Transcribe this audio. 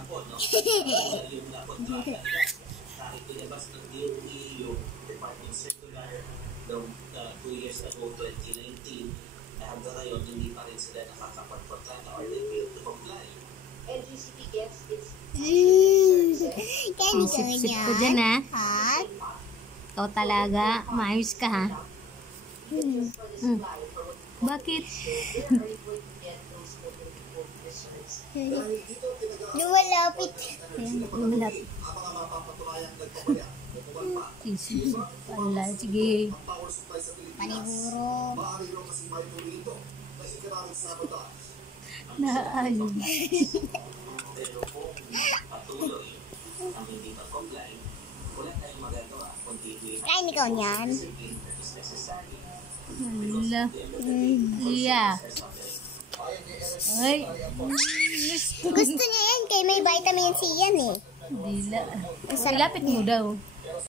hapon, no? Yung kontrata nila. Kahit pinabas ng DOE yung Department Circular noong 2 years ago, 2019, na hanggang ngayon, hindi pa rin sila nakakapagkontrata or they fail to comply. LGCP gets its Sip-sip ko dyan, ha? Ikaw talaga. Maayos ka, ha? Bakit? Lumalapit. Lumalapit. Sige. Paniguro. Naayos. Pero kung patuloy ang hindi pag-comply, wala tayong magagawa kundi Kain ikaw niyan. Hala. Iya. Ay. Gusto niya yan kay may vitamin C yan eh. Dila. Lapit mo daw.